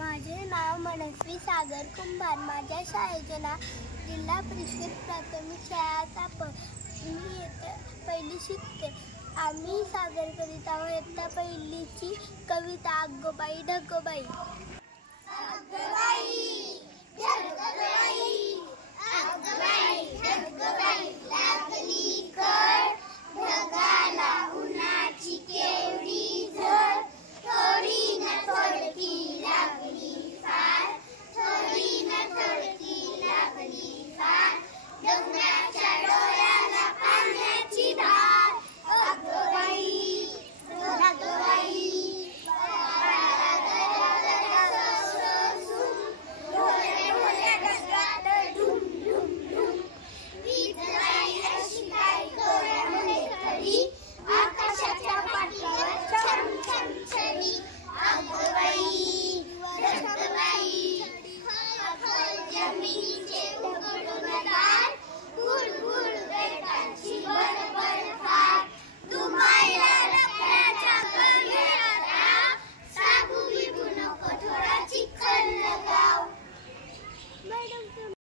माझे नाव मनस्वी सागर कुंभार. माझ्या शाळेचे नाव जिल्हा परिषद प्राथमिक शाळा मी पहिली शिकते. आम्ही सादर करीत आहोत इयत्ता पहिलीची कविता अग्गोबाई ढग्गोबाई. अग्गोबाई ढग्गोबाई, अग्गोबाई ढग्गोबाई, लागली कळ ढगाला उन्हाची केवढी.